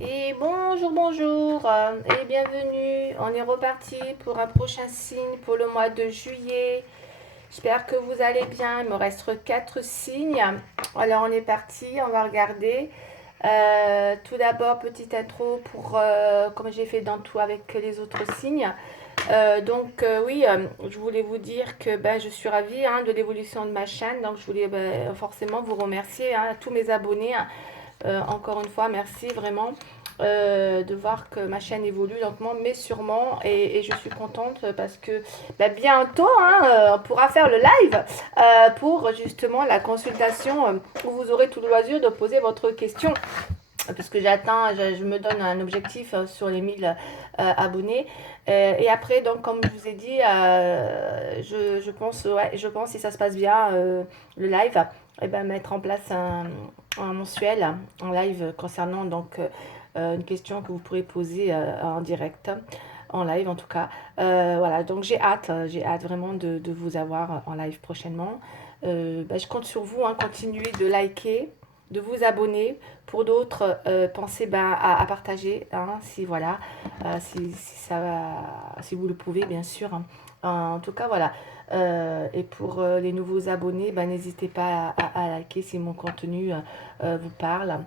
Et bonjour, bonjour, et bienvenue. On est reparti pour un prochain signe pour le mois de juillet. J'espère que vous allez bien. Il me reste 4 signes. Alors on est parti, on va regarder. Tout d'abord, petite intro pour comme j'ai fait dans tout avec les autres signes. Oui, je voulais vous dire que ben, je suis ravie hein, de l'évolution de ma chaîne. Donc je voulais forcément vous remercier hein, à tous mes abonnés, hein. Encore une fois, merci vraiment de voir que ma chaîne évolue lentement mais sûrement et je suis contente parce que bah, bientôt hein, on pourra faire le live pour justement la consultation où vous aurez tout le loisir de poser votre question parce que j'atteins, je me donne un objectif sur les 1000 abonnés. Et après, donc, comme je vous ai dit, je pense, ouais, je pense, si ça se passe bien, le live, et ben, mettre en place un mensuel, un live concernant donc une question que vous pourrez poser en direct, en live en tout cas. Voilà, donc j'ai hâte vraiment de vous avoir en live prochainement. Ben, je compte sur vous, hein, continuez de liker, de vous abonner. Pour d'autres, pensez ben, à partager, hein, si voilà, si ça si vous le pouvez, bien sûr, hein. En tout cas, voilà. Et pour les nouveaux abonnés, ben, n'hésitez pas à liker si mon contenu vous parle.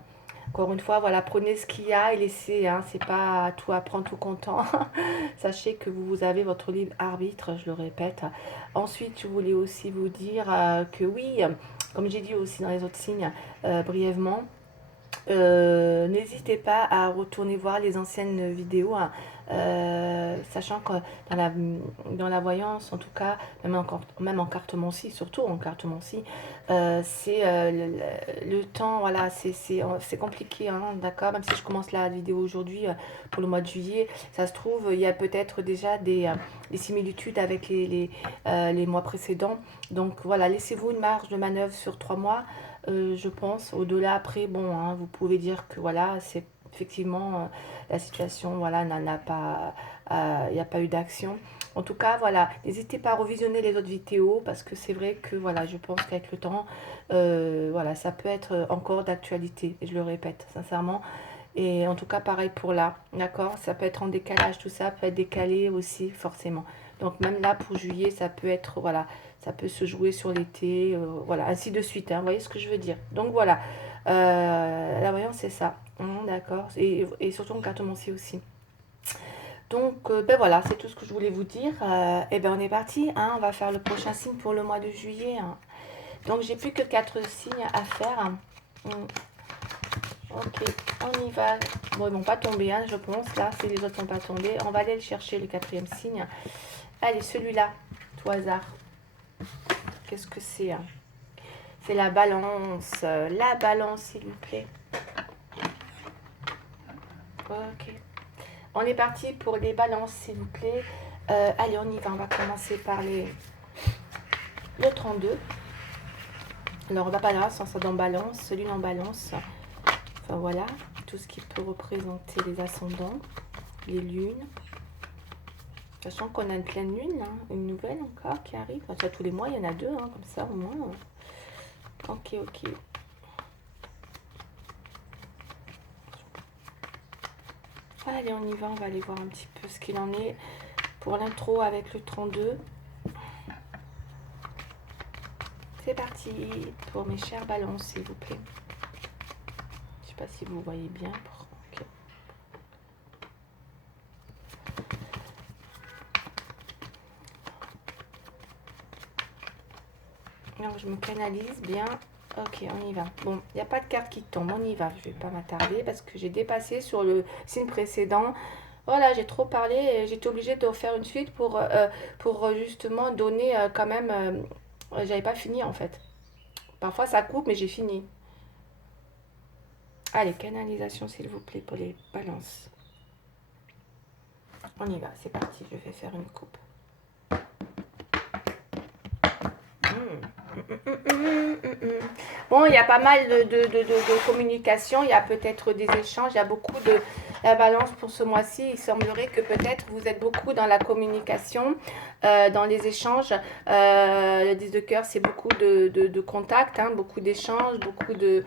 Encore une fois, voilà, prenez ce qu'il y a et laissez, hein, c'est pas tout à prendre tout content. Sachez que vous avez votre libre arbitre, je le répète. Ensuite, je voulais aussi vous dire que oui, comme j'ai dit aussi dans les autres signes, brièvement, n'hésitez pas à retourner voir les anciennes vidéos, hein, sachant que dans la voyance, en tout cas, même en cartomancie, surtout en cartomancie, c'est le temps, voilà, c'est compliqué, hein, d'accord. Même si je commence la vidéo aujourd'hui pour le mois de juillet, ça se trouve, il y a peut-être déjà des similitudes avec les mois précédents. Donc voilà, laissez-vous une marge de manœuvre sur 3 mois. Je pense. Au-delà, après, bon, hein, vous pouvez dire que voilà, c'est effectivement la situation, voilà, n'a pas, il n'y a pas eu d'action. En tout cas, voilà, n'hésitez pas à revisionner les autres vidéos parce que c'est vrai que voilà, je pense qu'avec le temps, voilà, ça peut être encore d'actualité. Et je le répète sincèrement. Et en tout cas, pareil pour là, d'accord. Ça peut être en décalage, tout ça peut être décalé aussi, forcément. Donc même là, pour juillet, ça peut être, voilà, ça peut se jouer sur l'été, voilà, ainsi de suite, hein, vous voyez ce que je veux dire. Donc voilà, la voyance, c'est ça, d'accord. Et surtout en cartomancie aussi. Donc, ben voilà, c'est tout ce que je voulais vous dire. Et ben on est parti, hein, on va faire le prochain signe pour le mois de juillet, hein. Donc j'ai plus que 4 signes à faire. Ok, on y va. Bon, ils vont pas tomber, hein, je pense. Là, si les autres sont pas tombés, on va aller le chercher, le quatrième signe. Allez, celui-là, tout hasard. Qu'est-ce que c'est, hein? C'est la balance. La balance, s'il vous plaît. Ok. On est parti pour les balances, s'il vous plaît. Allez, on y va. On va commencer par le 32. Alors, on va pas là, sans ça dans balance. Celui-là en balance. Enfin, voilà. Tout ce qui peut représenter les ascendants, les lunes. Sachant qu'on a une pleine lune, hein, une nouvelle encore qui arrive. Enfin, tous les mois, il y en a deux, hein, comme ça au moins. Ok, ok. Allez, on y va. On va aller voir un petit peu ce qu'il en est pour l'intro avec le 32. C'est parti pour mes chers balances, s'il vous plaît. Je sais pas si vous voyez bien. Ok. Alors, je me canalise bien. Ok, on y va. Bon, il n'y a pas de carte qui tombe. On y va. Je vais pas m'attarder parce que j'ai dépassé sur le signe précédent. Voilà, j'ai trop parlé et j'étais obligée de refaire une suite pour justement donner quand même. J'avais pas fini en fait. Parfois ça coupe, mais j'ai fini. Allez, canalisation s'il vous plaît pour les balances. On y va, c'est parti. Je vais faire une coupe. Bon, il y a pas mal de communication, il y a peut-être des échanges, il y a beaucoup de... La balance pour ce mois-ci, il semblerait que peut-être vous êtes beaucoup dans la communication, dans les échanges. Le 10 de cœur, c'est beaucoup de contacts, hein, beaucoup d'échanges, beaucoup de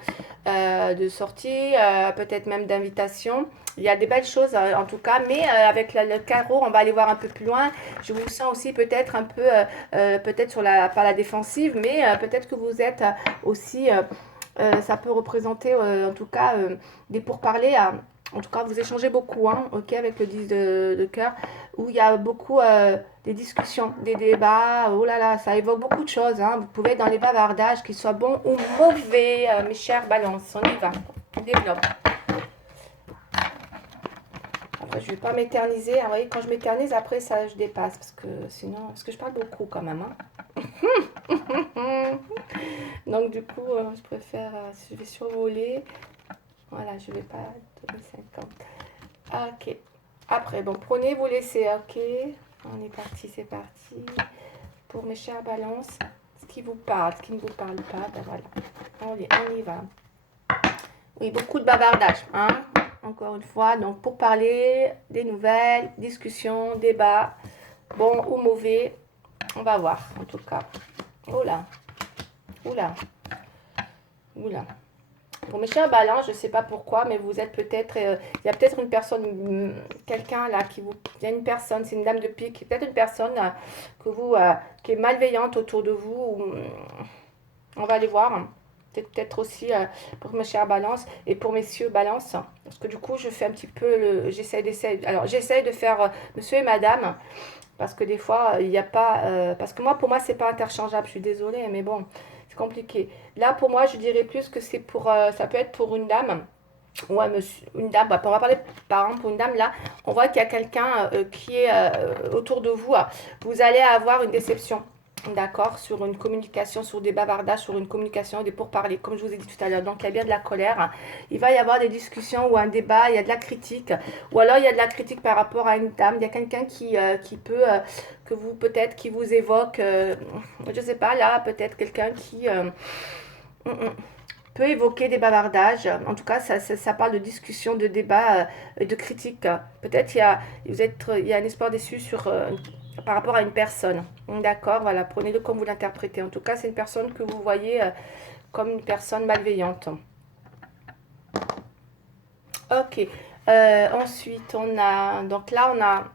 sorties, peut-être même d'invitations. Il y a des belles choses en tout cas, mais avec le carreau, on va aller voir un peu plus loin. Je vous sens aussi peut-être un peu, peut-être sur pas la défensive, mais peut-être que vous êtes aussi, ça peut représenter en tout cas des pourparlers. En tout cas, vous échangez beaucoup, hein, ok, avec le 10 de cœur, où il y a beaucoup des discussions, des débats. Oh là là, ça évoque beaucoup de choses. Hein. Vous pouvez être dans les bavardages, qu'ils soient bons ou mauvais, mes chers balances. On y va, on développe. Après, je ne vais pas m'éterniser. Vous voyez, quand je m'éternise, après, ça, je dépasse. Parce que sinon, parce que je parle beaucoup quand même. Hein. Donc, du coup, je préfère, je vais survoler. Voilà, je ne vais pas 2050. Ok. Après, bon, prenez, vous laissez. Ok. On est parti, c'est parti. Pour mes chers balances, ce qui vous parle, ce qui ne vous parle pas, ben voilà. Allez, on y va. Oui, beaucoup de bavardage, hein. Encore une fois, donc pour parler des nouvelles, discussions, débats, bon ou mauvais, on va voir en tout cas. Oula, oula, oula. Pour mes chers balances, je ne sais pas pourquoi, mais vous êtes peut-être, il y a peut-être une personne, quelqu'un là qui vous, il y a une personne, c'est une dame de pique, peut-être une personne que vous, qui est malveillante autour de vous. On va aller voir. Peut-être aussi pour mes chers balances et pour messieurs balance. Parce que du coup, je fais un petit peu, j'essaie de faire monsieur et madame. Parce que des fois, il n'y a pas... parce que moi, pour moi, c'est pas interchangeable. Je suis désolée, mais bon, c'est compliqué. Là, pour moi, je dirais plus que c'est pour... ça peut être pour une dame ou un monsieur, une dame. Bah, on va parler, par exemple, pour une dame, là, on voit qu'il y a quelqu'un qui est autour de vous. Vous allez avoir une déception. D'accord, sur une communication, sur des bavardages, sur une communication, des pourparlers, comme je vous ai dit tout à l'heure. Donc, il y a bien de la colère. Il va y avoir des discussions ou un débat, il y a de la critique. Ou alors, il y a de la critique par rapport à une dame. Il y a quelqu'un qui peut, que vous, peut-être, qui vous évoque, je ne sais pas, là, peut-être quelqu'un qui peut évoquer des bavardages. En tout cas, ça parle de discussion, de débat, de critique. Peut-être il y a un espoir déçu sur par rapport à une personne. D'accord, voilà, prenez-le comme vous l'interprétez. En tout cas, c'est une personne que vous voyez comme une personne malveillante. Ok. Ensuite, donc là, on a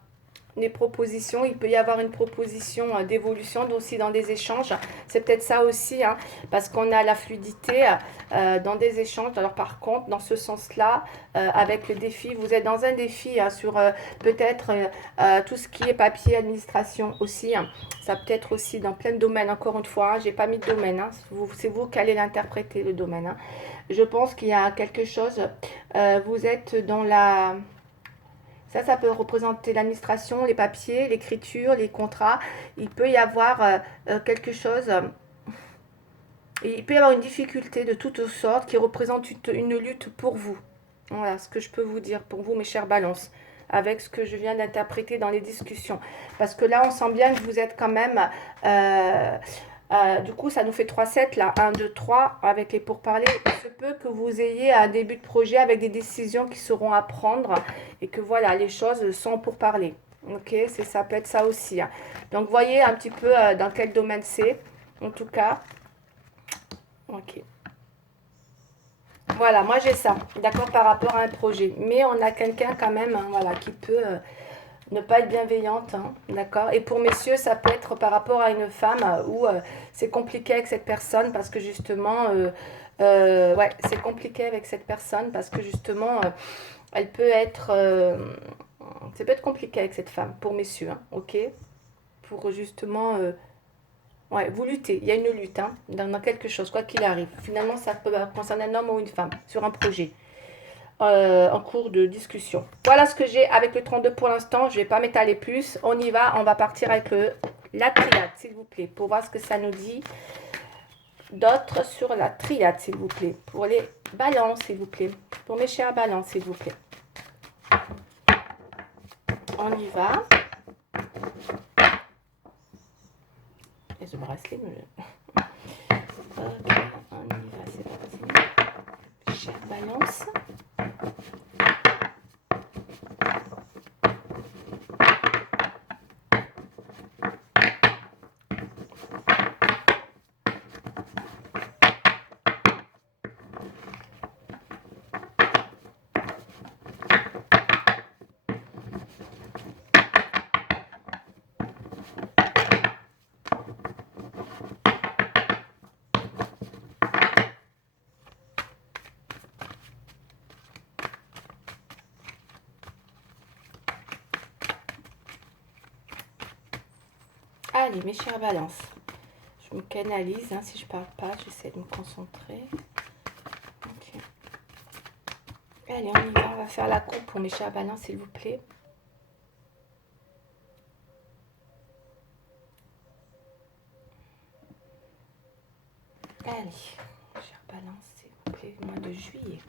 des propositions. Il peut y avoir une proposition d'évolution aussi dans des échanges. C'est peut-être ça aussi, hein, parce qu'on a la fluidité dans des échanges. Alors par contre, dans ce sens-là, avec le défi, vous êtes dans un défi hein, sur peut-être tout ce qui est papier, administration aussi. Hein. Ça peut être aussi dans plein de domaines. Encore une fois, hein, j'ai pas mis de domaine. Hein. C'est vous qui allez l'interpréter, le domaine. Hein. Je pense qu'il y a quelque chose. Vous êtes dans la... Ça peut représenter l'administration, les papiers, l'écriture, les contrats. Il peut y avoir quelque chose, il peut y avoir une difficulté de toutes sortes qui représente une lutte pour vous. Voilà ce que je peux vous dire pour vous, mes chers balances, avec ce que je viens d'interpréter dans les discussions. Parce que là, on sent bien que vous êtes quand même... du coup, ça nous fait 3-7 là, 1, 2, 3 avec les pourparlers. Il se peut que vous ayez un début de projet avec des décisions qui seront à prendre et que voilà, les choses sont pour parler. Ok, ça peut être ça aussi. Hein. Donc, voyez un petit peu dans quel domaine c'est, en tout cas. Ok. Voilà, moi j'ai ça, d'accord, par rapport à un projet. Mais on a quelqu'un quand même, hein, voilà, qui peut ne pas être bienveillante, hein, d'accord. Et pour messieurs, ça peut être par rapport à une femme où c'est compliqué avec cette personne parce que justement, ouais, c'est compliqué avec cette personne parce que justement, elle peut être, ça peut être compliqué avec cette femme, pour messieurs, hein, ok. Pour justement, ouais, vous luttez, il y a une lutte hein, dans quelque chose, quoi qu'il arrive. Finalement, ça peut concerner un homme ou une femme sur un projet. En cours de discussion. Voilà ce que j'ai avec le 32 pour l'instant. Je ne vais pas m'étaler plus. On y va. On va partir avec la triade, s'il vous plaît, pour voir ce que ça nous dit. D'autres sur la triade, s'il vous plaît. Pour les balances, s'il vous plaît. Pour mes chers balances, s'il vous plaît. On y va. Et ce bracelet me... Ok, on y va, c'est chère Balance. Allez, mes chères balances, je me canalise, hein, si je parle pas, j'essaie de me concentrer. Ok. Allez, on y va, on va faire la coupe pour mes chères balances, s'il vous plaît. Allez, chère balance, s'il vous plaît, mois de juillet.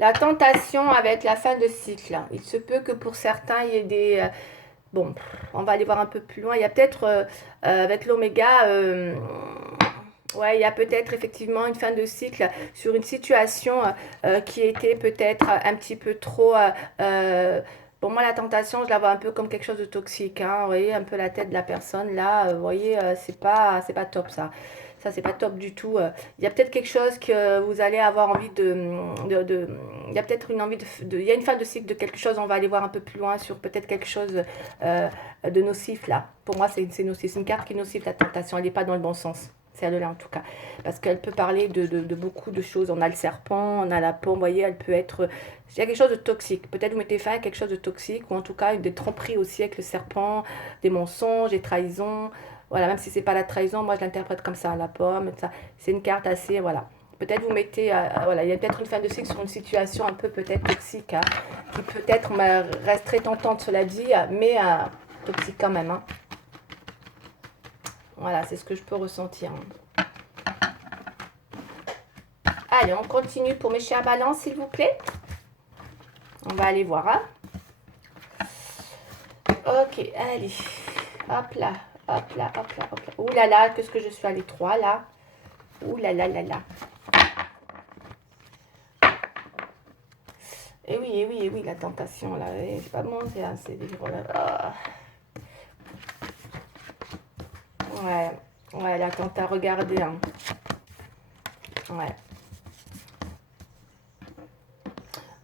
La tentation avec la fin de cycle. Il se peut que pour certains, il y ait des... bon, on va aller voir un peu plus loin. Il y a peut-être, avec l'oméga... ouais, il y a peut-être effectivement une fin de cycle sur une situation qui était peut-être un petit peu trop... pour moi, la tentation, je la vois un peu comme quelque chose de toxique. Hein, vous voyez, un peu la tête de la personne. Là, vous voyez, c'est pas top ça. Ça, c'est pas top du tout. Il y a peut-être quelque chose que vous allez avoir envie il y a peut-être une envie il y a une fin de cycle de quelque chose. On va aller voir un peu plus loin sur peut-être quelque chose de nocif là. Pour moi, c'est nocif. C'est une carte qui est nocive, la tentation. Elle n'est pas dans le bon sens. Celle-là en tout cas. Parce qu'elle peut parler de beaucoup de choses. On a le serpent, on a la pomme, vous voyez, elle peut être... Il y a quelque chose de toxique. Peut-être vous mettez fin à quelque chose de toxique, ou en tout cas des tromperies aussi avec le serpent, des mensonges, des trahisons. Voilà, même si c'est pas la trahison, moi je l'interprète comme ça, la pomme, ça. C'est une carte assez, voilà. Peut-être vous mettez, voilà, il y a peut-être une fin de cycle sur une situation un peu peut-être toxique, hein, qui peut-être reste très tentante, cela dit, mais toxique quand même. Hein. Voilà, c'est ce que je peux ressentir. Allez, on continue pour mes chers balances, s'il vous plaît. On va aller voir. Hein. Ok, allez. Hop là, hop là, hop là, hop là. Ouh là là, qu'est-ce que je suis allée 3 là. Ouh là là là là. Et oui, la tentation là. C'est pas bon, c'est des livres là. Oh. Ouais, la tentation, regardez. Hein. Ouais.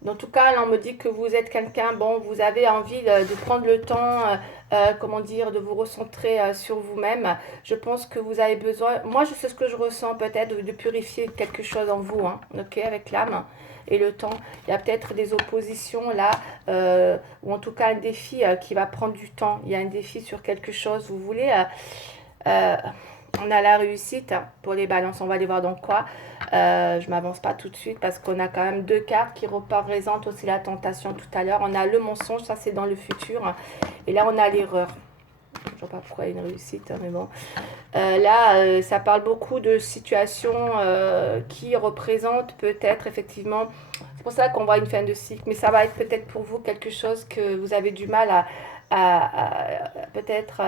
En tout cas, là, on me dit que vous êtes quelqu'un, bon, vous avez envie de prendre le temps, comment dire, de vous recentrer sur vous-même. Je pense que vous avez besoin, moi, je sais ce que je ressens peut-être, de purifier quelque chose en vous, hein, ok, avec l'âme et le temps. Il y a peut-être des oppositions là, ou en tout cas un défi qui va prendre du temps. Il y a un défi sur quelque chose, vous voulez... on a la réussite hein, pour les balances, on va aller voir dans quoi. Je m'avance pas tout de suite parce qu'on a quand même 2 cartes qui représentent aussi la tentation tout à l'heure. On a le mensonge, ça c'est dans le futur. Et là on a l'erreur. Je ne sais pas pourquoi il y a une réussite, hein, mais bon. Là, ça parle beaucoup de situations qui représentent peut-être effectivement... C'est pour ça qu'on voit une fin de cycle, mais ça va être peut-être pour vous quelque chose que vous avez du mal à peut-être...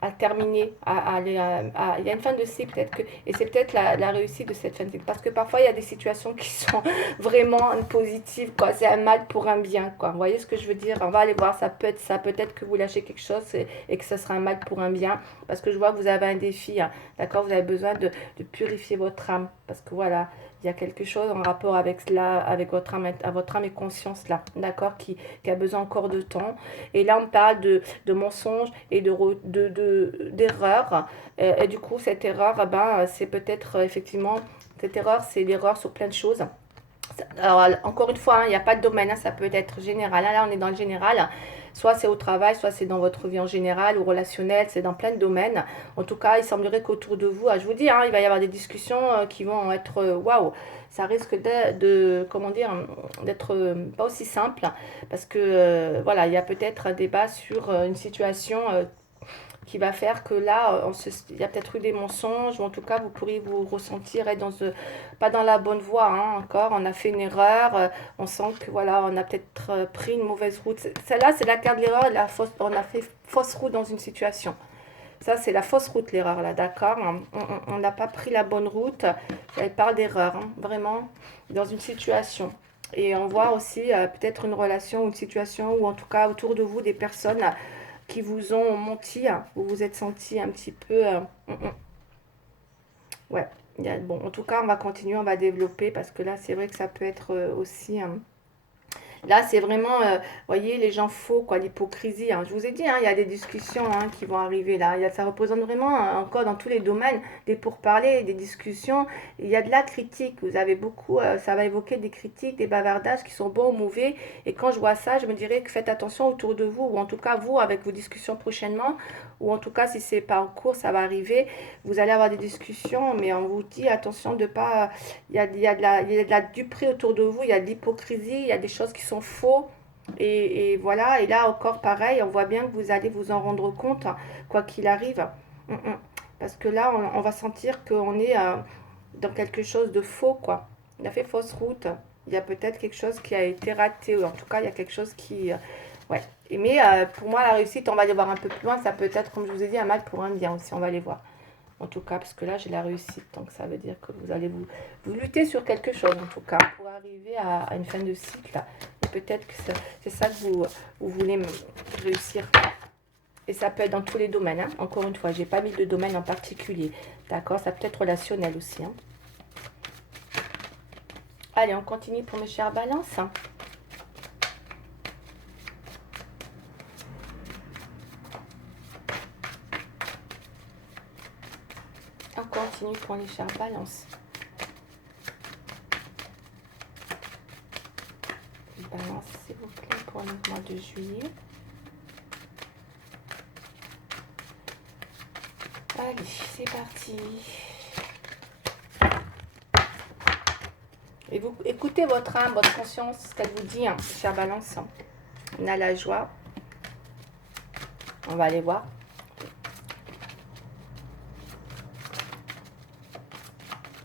à terminer, il y a une fin de cycle peut-être que, et c'est peut-être la réussite de cette fin de cycle, parce que parfois il y a des situations qui sont vraiment positives, quoi, c'est un mal pour un bien, quoi, vous voyez ce que je veux dire, on va aller voir, ça peut être ça, peut-être que vous lâchez quelque chose et que ça sera un mal pour un bien, parce que je vois que vous avez un défi, hein, d'accord, vous avez besoin de purifier votre âme, parce que voilà, il y a quelque chose en rapport avec cela, avec votre âme et conscience là, d'accord, qui a besoin encore de temps. Et là, on parle de mensonges et d'erreurs. Et du coup, cette erreur, ben, c'est peut-être effectivement, cette erreur, c'est l'erreur sur plein de choses. Alors, encore une fois, hein, il n'y a pas de domaine, hein, ça peut être général. Là, on est dans le général. Soit c'est au travail, soit c'est dans votre vie en général ou relationnel, c'est dans plein de domaines. En tout cas, il semblerait qu'autour de vous, je vous dis, hein, il va y avoir des discussions qui vont être waouh, ça risque comment dire, d'être pas aussi simple parce que voilà, il y a peut-être un débat sur une situation qui va faire que là, il y a peut-être eu des mensonges, ou en tout cas, vous pourriez vous ressentir être pas dans la bonne voie, hein, encore. On a fait une erreur, on sent que voilà, on a peut-être pris une mauvaise route. Celle-là, c'est la carte de l'erreur, on a fait fausse route dans une situation. Ça, c'est la fausse route, l'erreur, là, d'accord? On n'a pas pris la bonne route. Elle parle d'erreur, hein, vraiment, dans une situation. Et on voit aussi peut-être une relation ou une situation, ou en tout cas autour de vous, des personnes qui vous ont menti, hein. Vous vous êtes senti un petit peu... Ouais, bon, en tout cas, on va continuer, on va développer, parce que là, c'est vrai que ça peut être aussi... Là, c'est vraiment, voyez, les gens faux, quoi, l'hypocrisie, hein. Je vous ai dit, hein, il y a des discussions, hein, qui vont arriver là. Ça représente vraiment, encore dans tous les domaines, des pourparlers, des discussions. Il y a de la critique. Vous avez beaucoup, ça va évoquer des critiques, des bavardages qui sont bons ou mauvais. Et quand je vois ça, je me dirais que faites attention autour de vous, ou en tout cas vous, avec vos discussions prochainement, ou en tout cas, si c'est pas en cours, ça va arriver. Vous allez avoir des discussions, mais on vous dit attention de pas... il y a de la duperie autour de vous, il y a de l'hypocrisie, il y a des choses qui sont faux. Et voilà, et là encore pareil, on voit bien que vous allez vous en rendre compte, hein, quoi qu'il arrive. Parce que là, on va sentir qu'on est dans quelque chose de faux, quoi. On a fait fausse route. Il y a peut-être quelque chose qui a été raté, ou en tout cas, il y a quelque chose qui... ouais. Mais pour moi, la réussite, on va aller voir un peu plus loin. Ça peut être, comme je vous ai dit, un mal pour un bien aussi. On va aller voir. En tout cas, parce que là, j'ai la réussite. Donc, ça veut dire que vous allez vous lutter sur quelque chose, en tout cas, pour arriver à une fin de cycle. Et peut-être que c'est ça que vous voulez réussir. Et ça peut être dans tous les domaines, hein. Encore une fois, j'ai pas mis de domaine en particulier. D'accord? Ça peut être relationnel aussi, hein. Allez, on continue pour mes chers balances. On continue pour les chers balances. Balance, s'il vous plaît, pour le mois de juillet. Allez, c'est parti. Et vous écoutez votre âme, votre conscience, ce qu'elle vous dit, hein, chère balance. On a la joie. On va aller voir.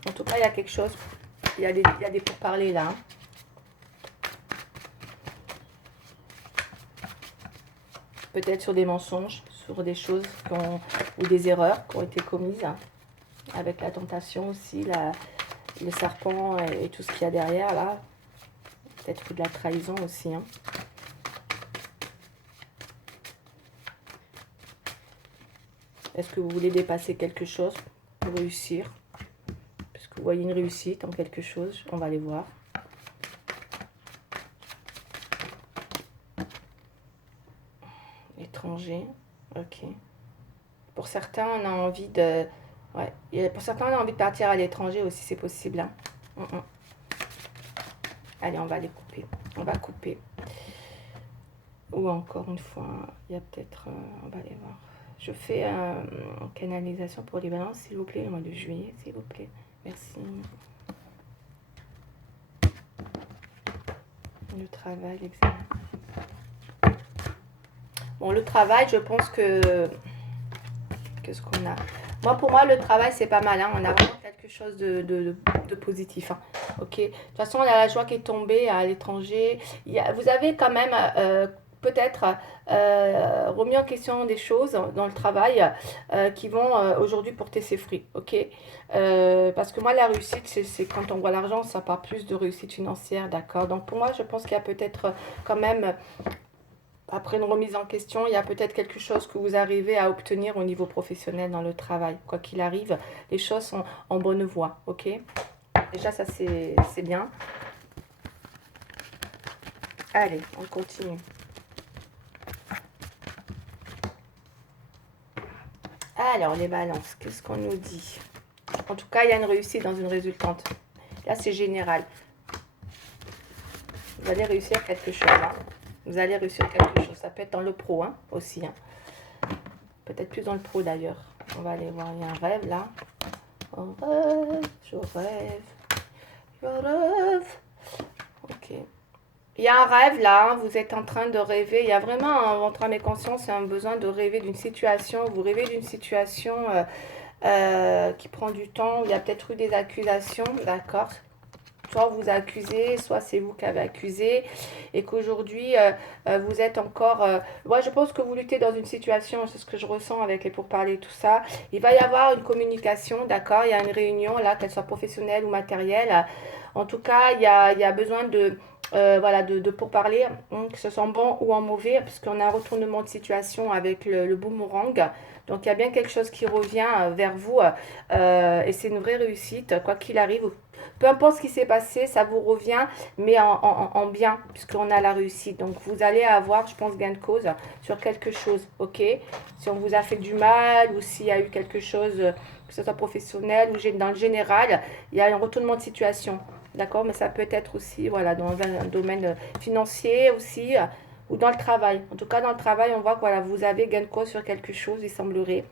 En tout cas, il y a quelque chose. Il y a des pourparlers là, hein. Peut-être sur des mensonges, sur des choses ou des erreurs qui ont été commises, hein, avec la tentation aussi, le serpent et tout ce qu'il y a derrière là. Peut-être de la trahison aussi, hein. Est-ce que vous voulez dépasser quelque chose pour réussir? Parce que vous voyez une réussite en quelque chose, on va aller voir. Étranger, ok. Pour certains, on a envie de... Ouais, pour certains, on a envie de partir à l'étranger aussi, c'est possible, hein. Allez, on va les couper. On va couper. Ou encore une fois, il y a peut-être... on va aller voir. Je fais une canalisation pour les balances, s'il vous plaît, le mois de juillet, s'il vous plaît. Merci. Le travail, l'examen. Bon, le travail, je pense que... Qu'est-ce qu'on a? Pour moi, le travail, c'est pas mal, hein. On a vraiment quelque chose de positif, hein. Ok. De toute façon, il y a la joie qui est tombée à l'étranger. Vous avez quand même peut-être remis en question des choses dans le travail qui vont aujourd'hui porter ses fruits. Ok. Parce que moi, la réussite, c'est quand on voit l'argent, ça part plus de réussite financière, d'accord. Donc pour moi, je pense qu'il y a peut-être quand même... Après une remise en question, il y a peut-être quelque chose que vous arrivez à obtenir au niveau professionnel dans le travail. Quoi qu'il arrive, les choses sont en bonne voie, ok? Déjà, ça, c'est bien. Allez, on continue. Alors, les balances, qu'est-ce qu'on nous dit? En tout cas, il y a une réussite dans une résultante. Là, c'est général. Vous allez réussir quelque chose, hein. Vous allez réussir quelque chose. Ça peut être dans le pro, hein, aussi, hein. Peut-être plus dans le pro, d'ailleurs. On va aller voir. Il y a un rêve, là. Oh, rêve, je rêve. Je rêve. Ok. Il y a un rêve là, hein, vous êtes en train de rêver. Il y a vraiment votre âme et conscience, un besoin de rêver d'une situation. Vous rêvez d'une situation qui prend du temps. Il y a peut-être eu des accusations, d'accord? Soit on vous a accusé, soit c'est vous qui avez accusé, et qu'aujourd'hui vous êtes encore. Moi, je pense que vous luttez dans une situation, c'est ce que je ressens avec les pourparlers, tout ça. Il va y avoir une communication, d'accord? Il y a une réunion là, qu'elle soit professionnelle ou matérielle. En tout cas, il y a besoin de. Voilà, de pourparler, hein, que ce soit en bon ou en mauvais, puisqu'on a un retournement de situation avec le boomerang. Donc il y a bien quelque chose qui revient vers vous et c'est une vraie réussite, quoi qu'il arrive. Peu importe ce qui s'est passé, ça vous revient, mais en bien, puisqu'on a la réussite. Donc, vous allez avoir, je pense, gain de cause sur quelque chose, ok? Si on vous a fait du mal ou s'il y a eu quelque chose, que ce soit professionnel ou dans le général, il y a un retournement de situation, d'accord? Mais ça peut être aussi, voilà, dans un domaine financier aussi, ou dans le travail. En tout cas, dans le travail, on voit que voilà, vous avez gain de cause sur quelque chose, il semblerait.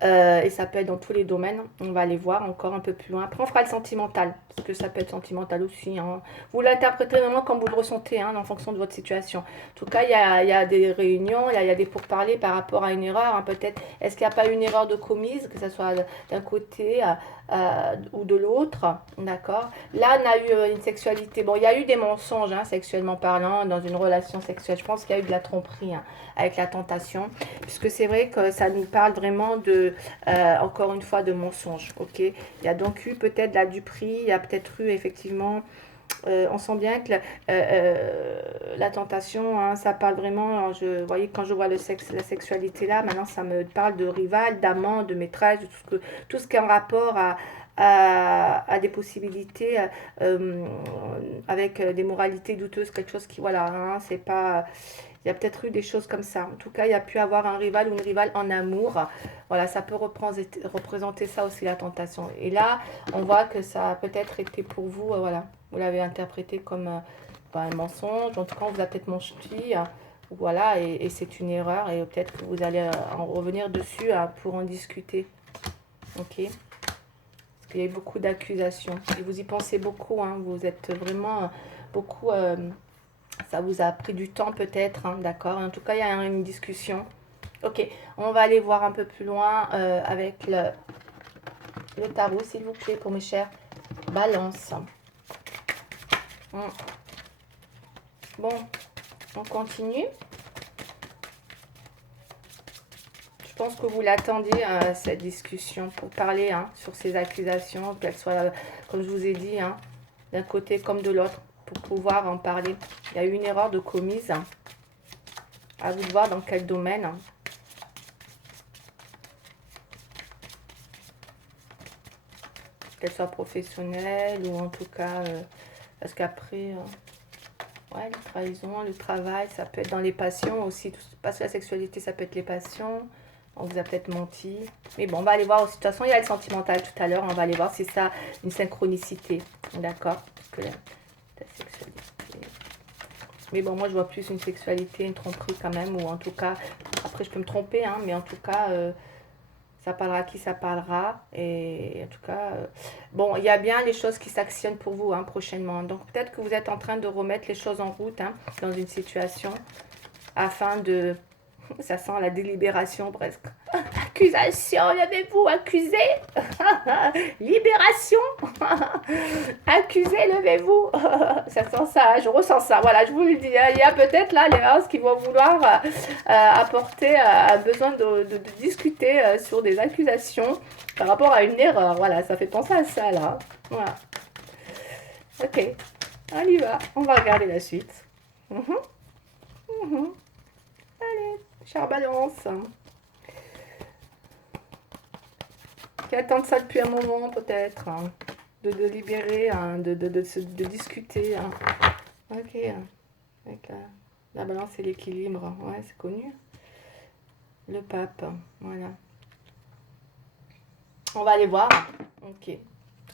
Et ça peut être dans tous les domaines. On va aller voir encore un peu plus loin. Après, on fera le sentimental, parce que ça peut être sentimental aussi, hein. Vous l'interprétez vraiment comme vous le ressentez, hein, en fonction de votre situation. En tout cas, il y a des réunions, il y a des pourparlers par rapport à une erreur, hein, peut-être. Est-ce qu'il n'y a pas une erreur de commise, que ce soit d'un côté ou de l'autre? D'accord. Là, on a eu une sexualité. Bon, il y a eu des mensonges, hein, sexuellement parlant, dans une relation sexuelle. Je pense qu'il y a eu de la tromperie, hein, avec la tentation, puisque c'est vrai que ça nous parle vraiment de, encore une fois, de mensonges, ok? Il y a donc eu peut-être de la duperie, il y a peut-être eu effectivement, on sent bien que la tentation, hein, ça parle vraiment, alors vous voyez, quand je vois le sexe, la sexualité là, maintenant ça me parle de rival, d'amant, de maîtresse, de tout ce qui est en rapport à des possibilités avec des moralités douteuses, quelque chose qui, voilà, hein, c'est pas. Il y a peut-être eu des choses comme ça. En tout cas, il y a pu avoir un rival ou une rivale en amour. Voilà, ça peut représenter ça aussi, la tentation. Et là, on voit que ça a peut-être été pour vous, voilà, vous l'avez interprété comme un mensonge. En tout cas, on vous a peut-être menti. Voilà, et c'est une erreur. Et peut-être que vous allez en revenir dessus pour en discuter. Ok? Parce qu'il y a eu beaucoup d'accusations. Et vous y pensez beaucoup, hein, vous êtes vraiment beaucoup. Ça vous a pris du temps peut-être, hein, d'accord? En tout cas, il y a une discussion. Ok, on va aller voir un peu plus loin avec le tarot, s'il vous plaît, pour mes chers balances. Bon, on continue. Je pense que vous l'attendiez, cette discussion, pour parler, hein, sur ces accusations, qu'elles soient, comme je vous ai dit, hein, d'un côté comme de l'autre, pour pouvoir en parler. Il y a eu une erreur de commise. À vous de voir dans quel domaine. Qu'elle soit professionnelle ou en tout cas, parce qu'après, ouais, la trahison, le travail, ça peut être dans les passions aussi. Parce que la sexualité, ça peut être les passions. On vous a peut-être menti. Mais bon, on va aller voir aussi. De toute façon, il y a le sentimental tout à l'heure. On va aller voir si ça une synchronicité. D'accord? Parce que la sexualité. Mais bon, moi, je vois plus une sexualité, une tromperie quand même. Ou en tout cas, après, je peux me tromper, hein, mais en tout cas, ça parlera à qui ça parlera. Et en tout cas, bon, il y a bien les choses qui s'actionnent pour vous, hein, prochainement. Donc, peut-être que vous êtes en train de remettre les choses en route, hein, dans une situation afin de. Ça sent la délibération presque. Accusation, levez-vous, accusé. Libération. Accusé, levez-vous. Ça sent ça, je ressens ça. Voilà, je vous le dis. Il y a peut-être là les os qui vont vouloir apporter un besoin de discuter sur des accusations par rapport à une erreur. Voilà, ça fait penser à ça là. Voilà. Ok, on y va. On va regarder la suite. Allez, chère balance. Qui attendent ça depuis un moment peut-être, hein, de libérer, hein, de discuter. Hein. Ok, avec la balance et l'équilibre, ouais, c'est connu. Le pape, voilà. On va aller voir. Ok.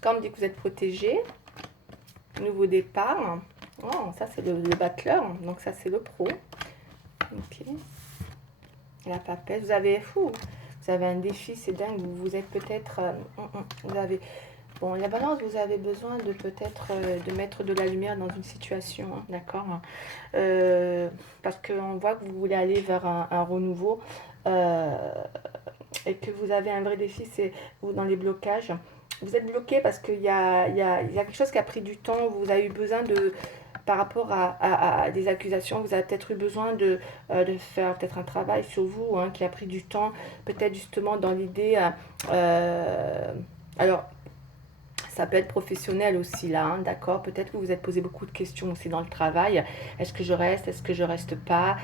Comme dit que vous êtes protégé. Nouveau départ. Oh, ça c'est le battleur, donc ça c'est le pro. Ok. La papesse, vous avez un défi, c'est dingue, vous êtes peut-être, vous avez Bon, la balance, vous avez besoin de peut-être de mettre de la lumière dans une situation, hein, d'accord? Euh, Parce qu'on voit que vous voulez aller vers un renouveau euh, et que vous avez un vrai défi, c'est vous dans les blocages. Vous êtes bloqué parce qu'il y a quelque chose qui a pris du temps, vous avez eu besoin de, par rapport à des accusations, vous avez peut-être eu besoin de faire peut-être un travail sur vous hein, qui a pris du temps, peut-être justement dans l'idée. Alors, ça peut être professionnel aussi là, hein, d'accord. Peut-être que vous vous êtes posé beaucoup de questions aussi dans le travail. Est-ce que je reste? Est-ce que je reste pas?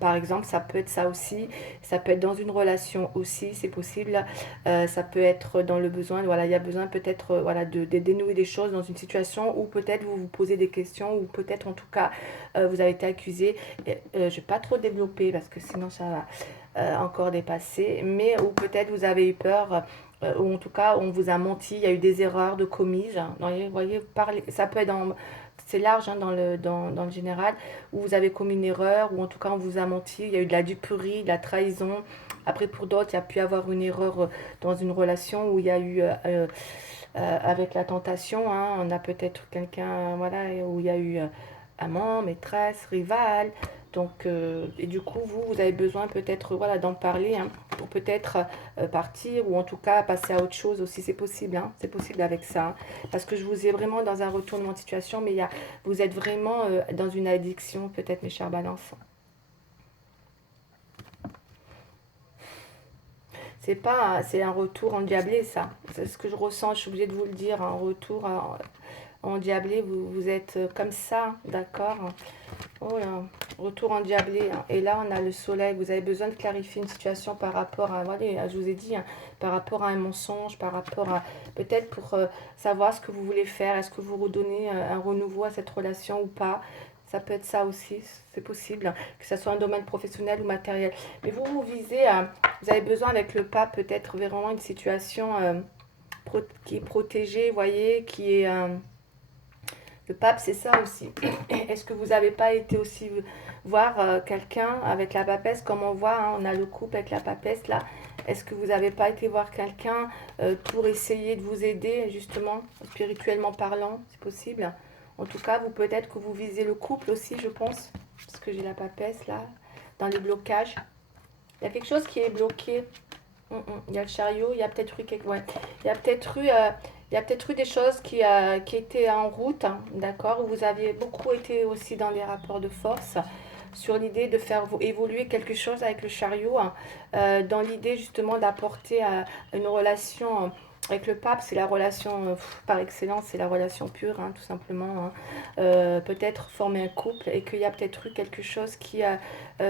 Par exemple, ça peut être ça aussi. Ça peut être dans une relation aussi, c'est possible. Ça peut être dans le besoin. Voilà, il y a besoin peut-être voilà, de dénouer des choses dans une situation où peut-être vous vous posez des questions ou peut-être en tout cas vous avez été accusé. Je ne vais pas trop développer parce que sinon ça va encore dépasser. Mais ou peut-être vous avez eu peur ou en tout cas on vous a menti, il y a eu des erreurs de commises. Vous voyez, parler, ça peut être dans, c'est large hein, dans le général, où vous avez commis une erreur, ou en tout cas on vous a menti, il y a eu de la duperie, de la trahison. Après pour d'autres, il y a pu avoir une erreur dans une relation où il y a eu avec la tentation, hein, on a peut-être quelqu'un, voilà, où il y a eu amant, maîtresse, rival. Donc, et du coup, vous avez besoin peut-être voilà, d'en parler hein, pour peut-être partir ou en tout cas passer à autre chose aussi. C'est possible, hein, c'est possible avec ça. Hein. Parce que je vous ai vraiment dans un retournement de situation, mais vous êtes vraiment dans une addiction, peut-être, mes chers balances. C'est pas, c'est un retour endiablé, ça. C'est ce que je ressens, je suis obligée de vous le dire, un retour endiablé, vous êtes comme ça, d'accord. Oh là, retour endiablé. Hein. Et là, on a le soleil. Vous avez besoin de clarifier une situation par rapport à, voilà, je vous ai dit, hein, par rapport à un mensonge, par rapport à, peut-être pour savoir ce que vous voulez faire. Est-ce que vous redonnez un renouveau à cette relation ou pas? Ça peut être ça aussi, c'est possible, hein, que ce soit un domaine professionnel ou matériel. Mais vous visez, vous avez besoin avec le pape peut-être vraiment une situation qui est protégée, vous voyez, qui est... le pape, c'est ça aussi. Est-ce que vous n'avez pas été aussi voir quelqu'un avec la papesse, comme on voit, hein, on a le couple avec la papesse là. Est-ce que vous n'avez pas été voir quelqu'un pour essayer de vous aider, justement, spirituellement parlant, c'est possible. En tout cas, vous peut-être que vous visez le couple aussi, je pense, parce que j'ai la papesse là, dans les blocages. Il y a quelque chose qui est bloqué. Il y a le chariot, il y a peut-être eu quelque... ouais. Il y a peut-être eu, il y a peut-être eu des choses qui étaient en route, hein, d'accord, où vous aviez beaucoup été aussi dans les rapports de force, sur l'idée de faire évoluer quelque chose avec le chariot, hein, dans l'idée justement d'apporter une relation avec le pape, c'est la relation par excellence, c'est la relation pure, hein, tout simplement. Hein. Peut-être former un couple et qu'il y a peut-être eu quelque chose qui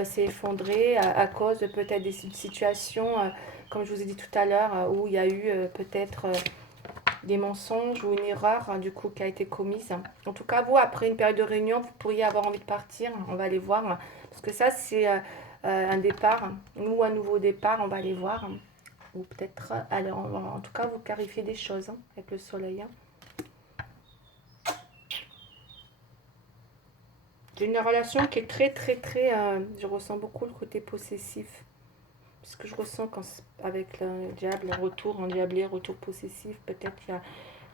s'est effondré à cause de peut-être des situations comme je vous ai dit tout à l'heure, où il y a eu peut-être des mensonges ou une erreur du coup qui a été commise. En tout cas, vous, après une période de réunion, vous pourriez avoir envie de partir. On va aller voir. Parce que ça, c'est un départ ou un nouveau départ. On va aller voir. Ou peut-être, alors, en tout cas, vous clarifiez des choses hein, avec le soleil. Hein. J'ai une relation qui est très, très, très... je ressens beaucoup le côté possessif. Ce que je ressens avec le diable, le retour endiablé, retour possessif, peut-être il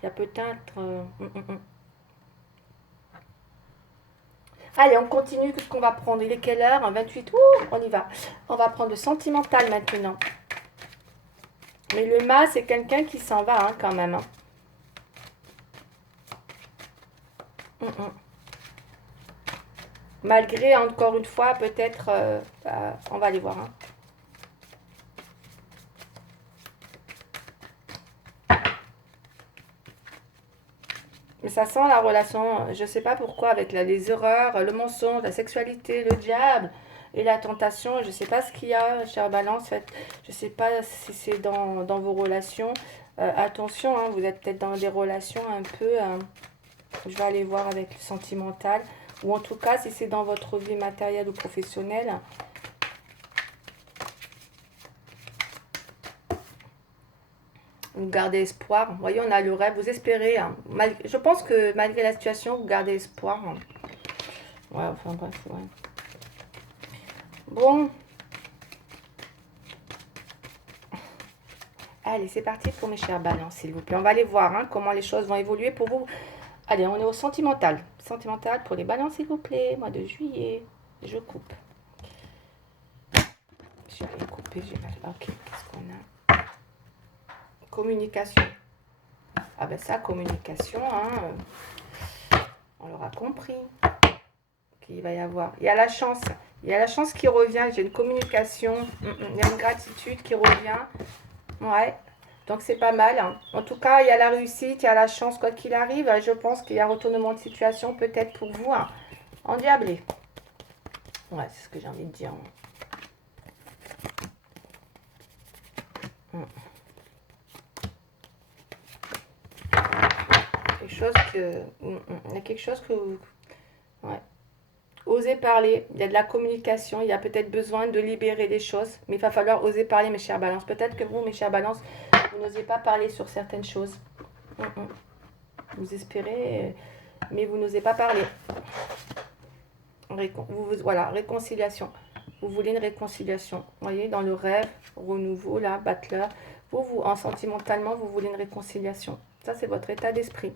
y a peut-être... Allez, on continue, qu'est-ce qu'on va prendre? Il est quelle heure? 28, on y va. On va prendre le sentimental maintenant. Mais le mât, c'est quelqu'un qui s'en va hein, quand même. Hein. Malgré, encore une fois, peut-être... on va aller voir. Hein. Mais ça sent la relation, je ne sais pas pourquoi, avec les erreurs, le mensonge, la sexualité, le diable et la tentation. Je ne sais pas ce qu'il y a, chère Balance. En fait, je ne sais pas si c'est dans vos relations. Attention, hein, vous êtes peut-être dans des relations un peu... je vais aller voir avec le sentimental. Ou en tout cas, si c'est dans votre vie matérielle ou professionnelle. Vous gardez espoir. Vous voyez, on a le rêve. Vous espérez. Hein. Je pense que malgré la situation, vous gardez espoir. Hein. Ouais, enfin bref, ouais. Bon. Allez, c'est parti pour mes chers balances, s'il vous plaît. On va aller voir hein, comment les choses vont évoluer pour vous. Allez, on est au sentimental. Sentimental pour les balances, s'il vous plaît. Mois de juillet. Je coupe. Je vais aller couper. Ok, qu'est-ce qu'on a? Communication. Ah ben ça, communication, hein, on l'aura compris. Qu'il va y avoir. Il y a la chance. Il y a la chance qui revient. J'ai une communication. Il y a une gratitude qui revient. Ouais. Donc c'est pas mal. Hein. En tout cas, il y a la réussite, il y a la chance, quoi qu'il arrive. Je pense qu'il y a un retournement de situation peut-être pour vous. Hein. Endiablé. Ouais, c'est ce que j'ai envie de dire. Quelque chose que... Il y a quelque chose que... Ouais. Osez parler, il y a de la communication, il y a peut-être besoin de libérer des choses, mais il va falloir oser parler, mes chers balances. Peut-être que vous, mes chers balances, vous n'osez pas parler sur certaines choses. Vous espérez, mais vous n'osez pas parler. Voilà, réconciliation. Vous voulez une réconciliation. Vous voyez, dans le rêve, renouveau, là, battleur. Vous, en sentimentalement, vous voulez une réconciliation. Ça, c'est votre état d'esprit.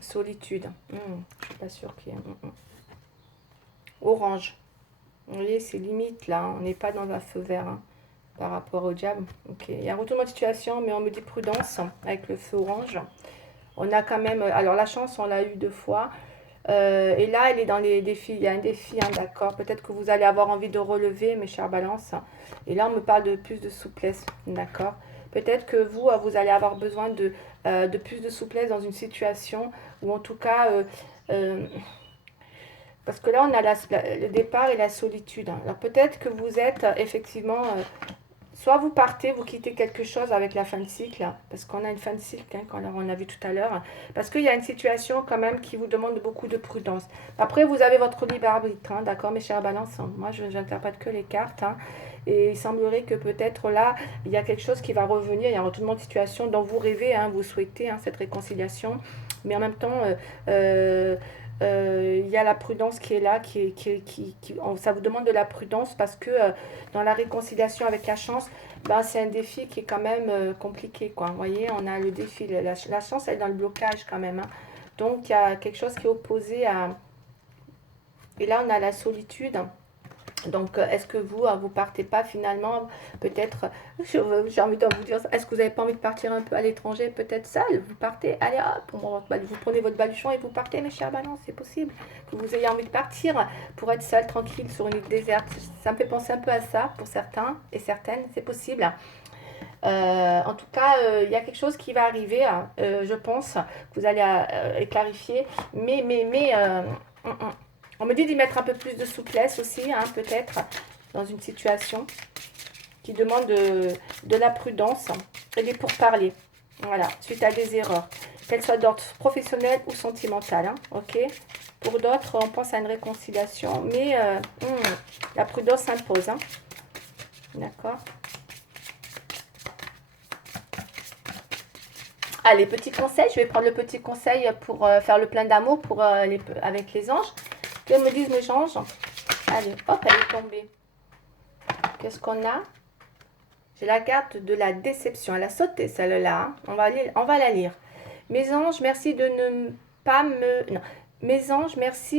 Solitude. Je ne suis pas sûre qu'il y ait... Orange. Vous voyez, c'est limite, là. On n'est pas dans un feu vert hein, par rapport au diable. Ok. Il y a un retournement de situation, mais on me dit prudence avec le feu orange. On a quand même... Alors, la chance, on l'a eu 2 fois. Et là, elle est dans les défis. Il y a un défi, hein, d'accord. Peut-être que vous allez avoir envie de relever, mes chères balances. Et là, on me parle de plus de souplesse, d'accord. Peut-être que vous, vous allez avoir besoin de plus de souplesse dans une situation, ou en tout cas, parce que là, on a le départ et la solitude. Alors peut-être que vous êtes effectivement, soit vous partez, vous quittez quelque chose avec la fin de cycle, hein, parce qu'on a une fin de cycle, hein, comme on a vu tout à l'heure, parce qu'il y a une situation quand même qui vous demande beaucoup de prudence. Après, vous avez votre libre arbitre, hein, d'accord, mes chers balances. Moi, je n'interprète que les cartes, hein, et il semblerait que peut-être là, il y a quelque chose qui va revenir, il y a un retournement de situation dont vous rêvez, hein, vous souhaitez hein, cette réconciliation, mais en même temps, il y a la prudence qui est là, ça vous demande de la prudence parce que dans la réconciliation avec la chance, ben, c'est un défi qui est quand même compliqué, quoi. Vous voyez, on a le défi, la chance, elle est dans le blocage quand même. Hein. Donc, il y a quelque chose qui est opposé à... Et là, on a la solitude. Donc, est-ce que vous, vous partez pas finalement, peut-être, j'ai envie de vous dire, est-ce que vous n'avez pas envie de partir un peu à l'étranger, peut-être seul, vous partez, allez hop, vous prenez votre baluchon et vous partez, mes chers balances, c'est possible que vous ayez envie de partir pour être seul, tranquille, sur une île déserte. Ça me fait penser un peu à ça, pour certains et certaines, c'est possible. En tout cas, il y a quelque chose qui va arriver, je pense, que vous allez clarifier, on me dit d'y mettre un peu plus de souplesse aussi, hein, peut-être, dans une situation qui demande de la prudence et des pourparlers. Voilà, suite à des erreurs, qu'elles soient d'ordre professionnel ou sentimental. Hein, ok. Pour d'autres, on pense à une réconciliation, mais la prudence s'impose. Hein, d'accord. Allez, petit conseil, je vais prendre le petit conseil pour faire le plein d'amour avec les anges. Que me disent mes anges? Allez, hop, elle est tombée. Qu'est-ce qu'on a? J'ai la carte de la déception. Elle a sauté celle-là. Hein. On va la lire. Mes anges, merci de ne pas me... Non. Mes anges, merci